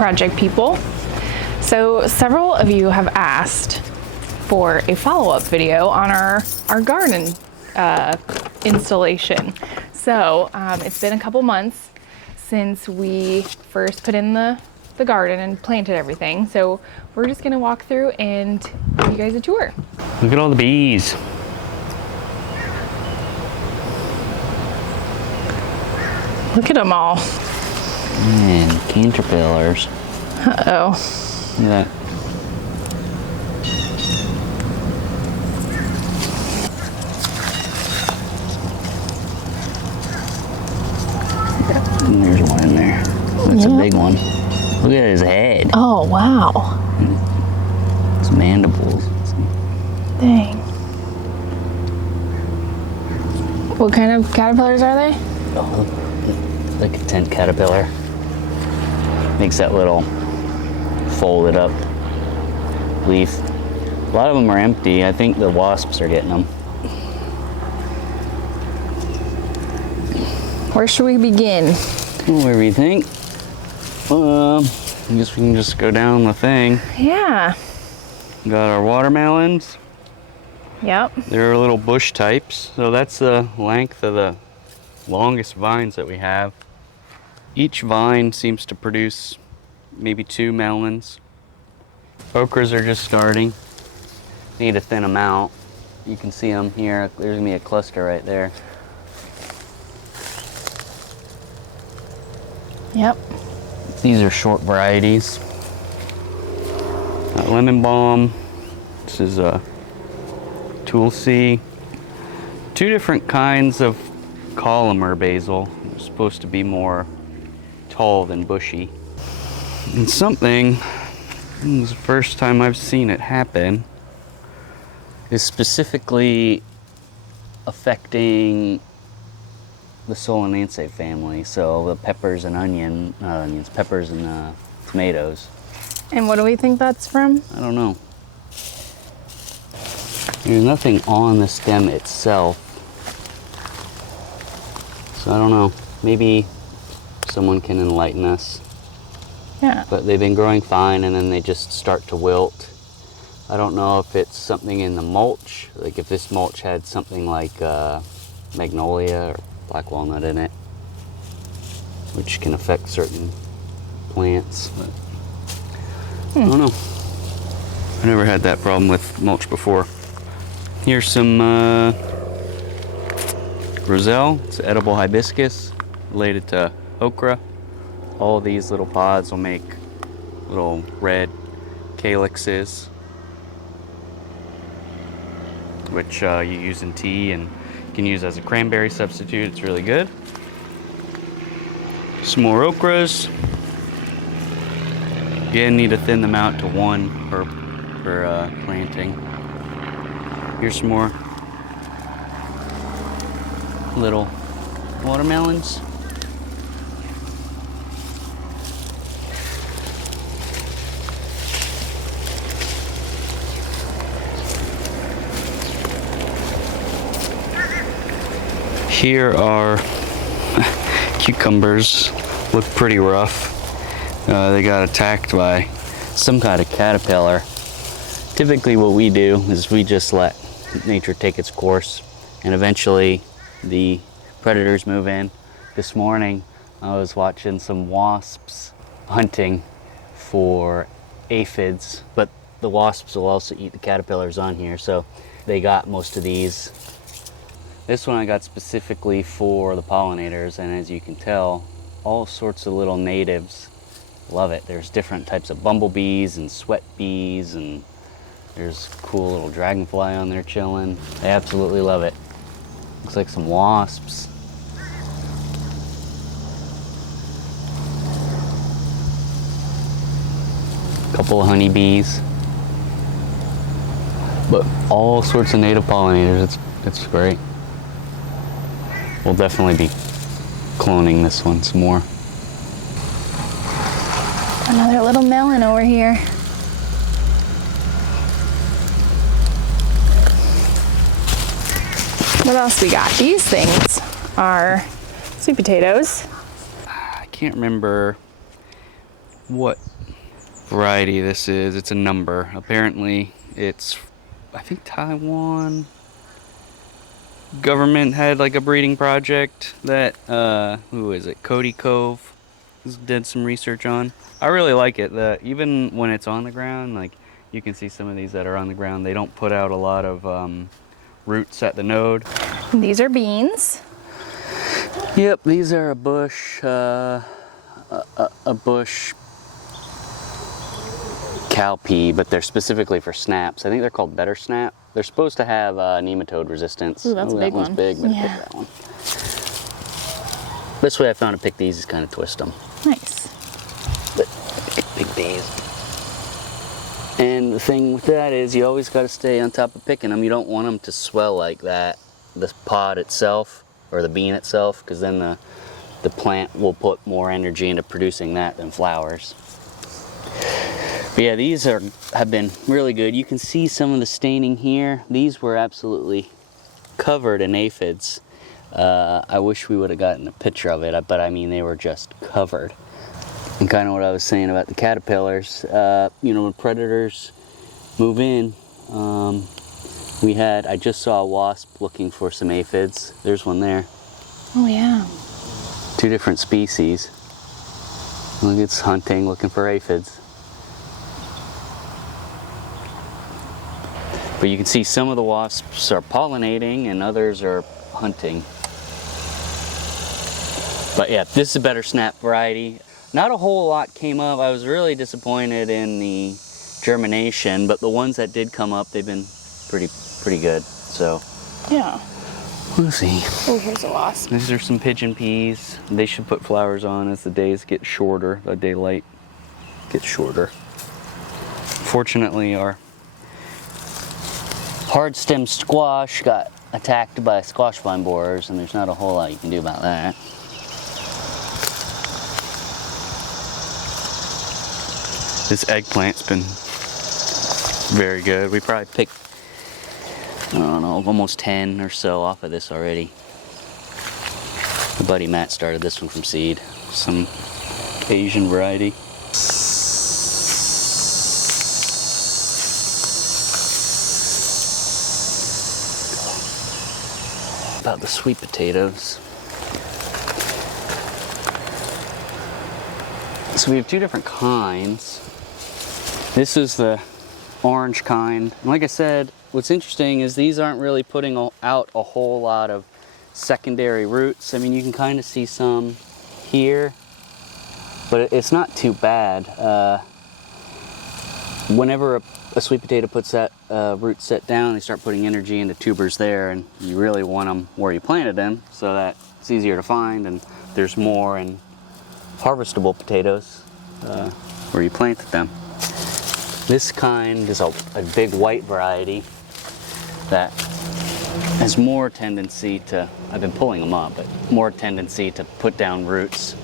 project people. So several of you have asked for a follow-up video on our garden installation. So it's been a couple months since we first put in the garden and planted everything. So we're just gonna walk through and give you guys a tour. Look at all the bees. Look at them all. Man, caterpillars. Uh-oh. Look at that. And there's one in there. That's a big one. Look at his head. Oh, wow. His mandibles. Dang. What kind of caterpillars are they? Oh, like a tent caterpillar. Makes that little folded up leaf. A lot of them are empty. I think the wasps are getting them. Where should we begin? Where do you think? I guess we can just go down the thing. Yeah. Got our watermelons. Yep. They're little bush types. So that's the length of the longest vines that we have. Each vine seems to produce maybe 2 melons. Okras are just starting. Need to thin them out. You can see them here. There's gonna be a cluster right there. Yep. These are short varieties. Lemon balm. This is a tulsi. 2 different kinds of columnar basil. They're supposed to be more tall than bushy. And something, this is the first time I've seen it happen, is specifically affecting the Solanaceae family. So the peppers and peppers and tomatoes. And what do we think that's from? I don't know. There's nothing on the stem itself. So I don't know. Maybe someone can enlighten us. Yeah. But they've been growing fine and then they just start to wilt. I don't know if it's something in the mulch, like if this mulch had something like magnolia or black walnut in it, which can affect certain plants. But I don't know. I never had that problem with mulch before. Here's some roselle. It's edible hibiscus related to okra. All these little pods will make little red calyxes, which you use in tea and you can use as a cranberry substitute. It's really good. Some more okras. Again, need to thin them out to 1 per planting. Here's some more little watermelons. Here are cucumbers. Look pretty rough. They got attacked by some kind of caterpillar. Typically what we do is we just let nature take its course and eventually the predators move in. This morning I was watching some wasps hunting for aphids, but the wasps will also eat the caterpillars on here, so they got most of these. This one I got specifically for the pollinators, and as you can tell, all sorts of little natives love it. There's different types of bumblebees and sweat bees, and there's cool little dragonfly on there chilling. They absolutely love it. Looks like some wasps. A couple of honeybees. But all sorts of native pollinators. It's great. We'll definitely be cloning this one some more. Another little melon over here. What else we got? These things are sweet potatoes. I can't remember what variety this is. It's a number. Apparently it's, I think Taiwan government had like a breeding project that who is it, Cody Cove did some research on. I really like it. Even when it's on the ground, like you can see some of these that are on the ground, they don't put out a lot of roots at the node. These are beans. Yep, these are a bush bush cowpea, but they're specifically for snaps. I think they're called better snap. They're supposed to have nematode resistance. Ooh, that's a big that one's one. big, but Yeah. pick that one. Best way I found to pick these is kind of twist them. Nice. But pick these. And the thing with that is you always got to stay on top of picking them. You don't want them to swell like that, the pod itself or the bean itself, because then the plant will put more energy into producing that than flowers. But yeah, these have been really good. You can see some of the staining here. These were absolutely covered in aphids. I wish we would have gotten a picture of it, but I mean, they were just covered. And kind of what I was saying about the caterpillars, you know, when predators move in, I just saw a wasp looking for some aphids. There's one there. Oh yeah. 2 different species. Look, it's hunting, looking for aphids. But you can see some of the wasps are pollinating and others are hunting. But yeah, this is a better snap variety. Not a whole lot came up. I was really disappointed in the germination, but the ones that did come up, they've been pretty good. So Yeah. we'll see. Oh, here's a wasp. These are some pigeon peas. They should put flowers on as the days get shorter, the daylight gets shorter. Fortunately, our hard stem squash got attacked by squash vine borers, and there's not a whole lot you can do about that. This eggplant's been very good. We probably picked, I don't know, almost 10 or so off of this already. My buddy Matt started this one from seed, some Asian variety. About the sweet potatoes. So we have 2 different kinds. This is the orange kind. And like I said, what's interesting is these aren't really putting out a whole lot of secondary roots. I mean, you can kind of see some here, but it's not too bad. Whenever a sweet potato puts that root set down, they start putting energy into tubers there, and you really want them where you planted them so that it's easier to find and there's more in harvestable potatoes where you planted them. This kind is a big white variety that has more tendency to, I've been pulling them up, but more tendency to put down roots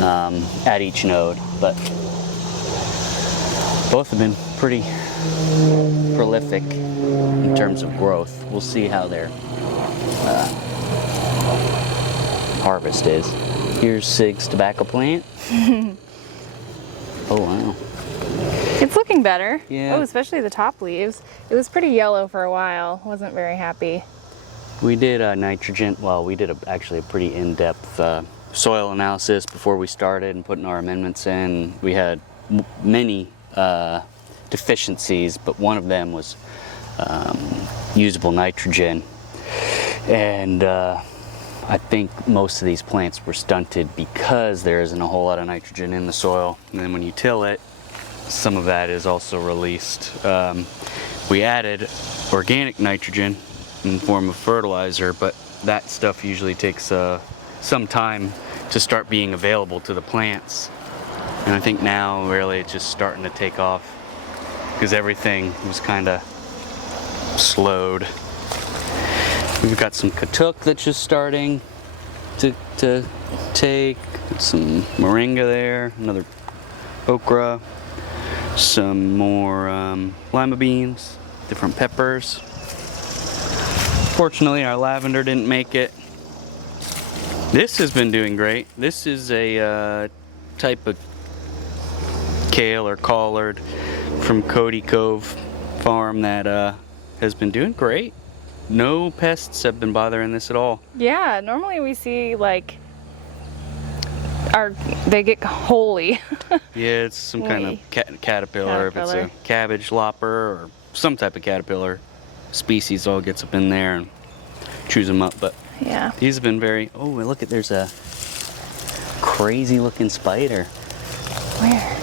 at each node. But both have been pretty prolific in terms of growth. We'll see how their harvest is. Here's Sig's tobacco plant. Oh wow. It's looking better. Yeah. Oh, especially the top leaves. It was pretty yellow for a while. Wasn't very happy. We did nitrogen, well, we did actually a pretty in-depth soil analysis before we started and putting our amendments in. We had many deficiencies, but one of them was usable nitrogen. And I think most of these plants were stunted because there isn't a whole lot of nitrogen in the soil. And then when you till it, some of that is also released. We added organic nitrogen in the form of fertilizer, but that stuff usually takes some time to start being available to the plants. And I think now really it's just starting to take off because everything was kind of slowed. We've got some katuk that's just starting to take, some moringa there, another okra, some more lima beans, different peppers. Fortunately, our lavender didn't make it. This has been doing great. This is a type of kale or collard from Cody Cove Farm that has been doing great. No pests have been bothering this at all. Yeah, normally we see like they get holy. Yeah, it's some kind of caterpillar. If it's a cabbage lopper or some type of caterpillar species, all gets up in there and chews them up. But yeah, these have been very. Oh, look at, there's a crazy looking spider. Where?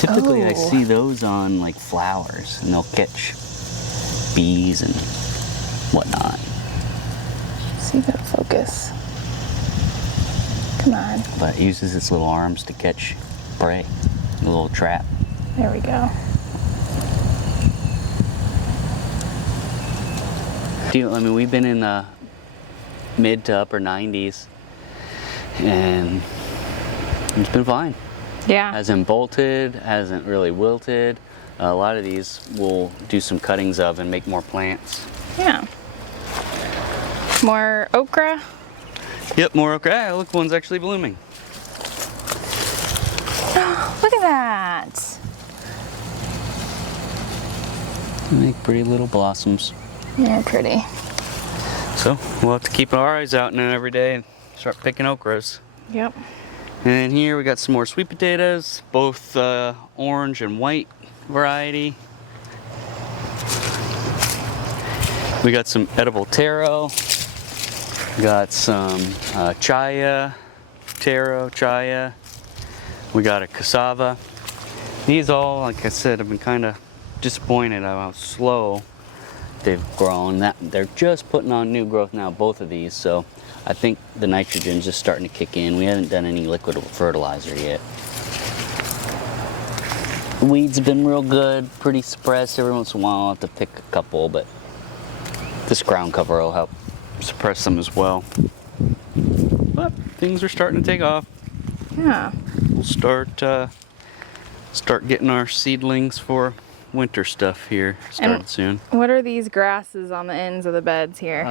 Typically I see those on like flowers, and they'll catch bees and whatnot. See that focus. Come on. But it uses its little arms to catch prey, a little trap. There we go. I mean, we've been in the mid to upper 90s, and it's been fine. Yeah. Hasn't bolted, hasn't really wilted. A lot of these we'll do some cuttings of and make more plants. Yeah. More okra. Yep, more okra. Ah, look, one's actually blooming. Look at that. Make pretty little blossoms. Yeah, pretty. So we'll have to keep our eyes out now every day and start picking okras. Yep. And here we got some more sweet potatoes, both orange and white variety. We got some edible taro. We got some chaya, taro, chaya. We got a cassava. These all, like I said, have been kind of disappointed at how slow they've grown. They're just putting on new growth now, both of these, so I think the nitrogen's just starting to kick in. We haven't done any liquid fertilizer yet. The weeds have been real good, pretty suppressed. Every once in a while I'll have to pick a couple, but this ground cover will help suppress them as well. But things are starting to take off. Yeah. We'll start getting our seedlings for winter stuff here starting soon. What are these grasses on the ends of the beds here?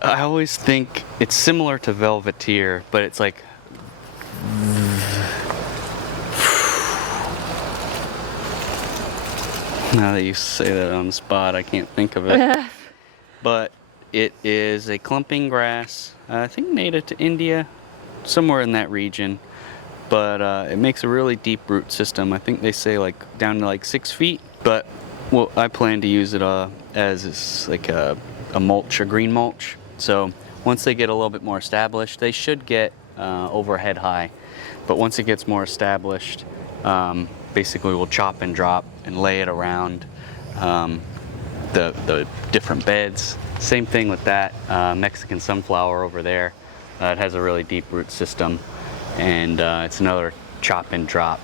I always think it's similar to velveteer, but it's like now that you say that on the spot, I can't think of it. But it is a clumping grass, I think native to India, somewhere in that region. But it makes a really deep root system. I think they say like down to like 6 feet. But well, I plan to use it as like a mulch, a green mulch. So once they get a little bit more established, they should get overhead high. But once it gets more established, basically we'll chop and drop and lay it around the different beds. Same thing with that Mexican sunflower over there. It has a really deep root system, and it's another chop and drop.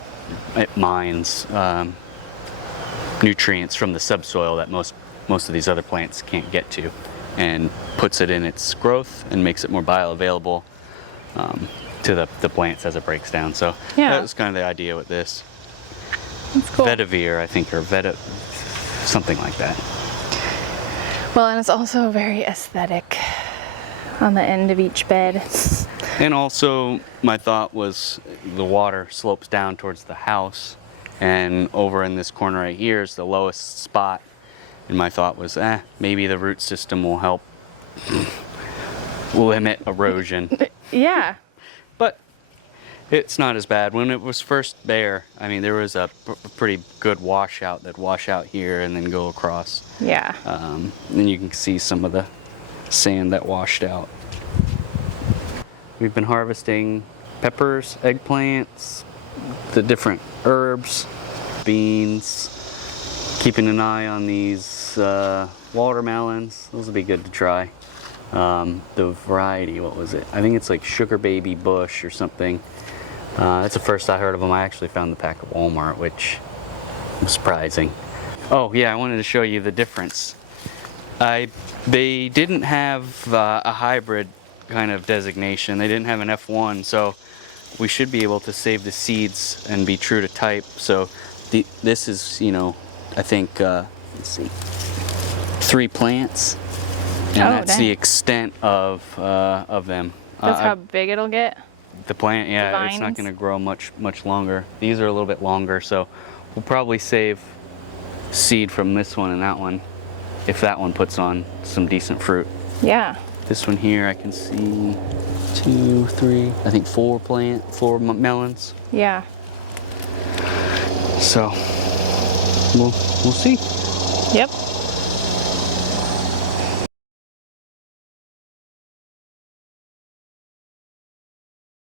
It mines nutrients from the subsoil that most of these other plants can't get to, and puts it in its growth and makes it more bioavailable to the plants as it breaks down. So yeah, that was kind of the idea with this. That's cool. Vetiver, I think, or something like that. Well, and it's also very aesthetic on the end of each bed. And also, my thought was the water slopes down towards the house, and over in this corner right here is the lowest spot. And my thought was, maybe the root system will help limit erosion. Yeah. But it's not as bad. When it was first there, I mean, there was a pretty good washout that wash out here and then go across. Yeah. And you can see some of the sand that washed out. We've been harvesting peppers, eggplants, the different herbs, beans, keeping an eye on these watermelons. Those will be good to try. The variety, what was it? I think it's like Sugar Baby Bush or something. That's the first I heard of them. I actually found the pack at Walmart, which was surprising. Oh yeah, I wanted to show you the difference. They didn't have a hybrid kind of designation. They didn't have an F1, so we should be able to save the seeds and be true to type. So this is, I think, let's see, 3 plants, and that's the extent of them. That's how big it'll get. The plant, yeah, it's not vines. going to grow much longer. These are a little bit longer, so we'll probably save seed from this one and that one if that one puts on some decent fruit. Yeah. This one here, I can see 2, 3, I think 4 melons. Yeah. So we'll see. Yep.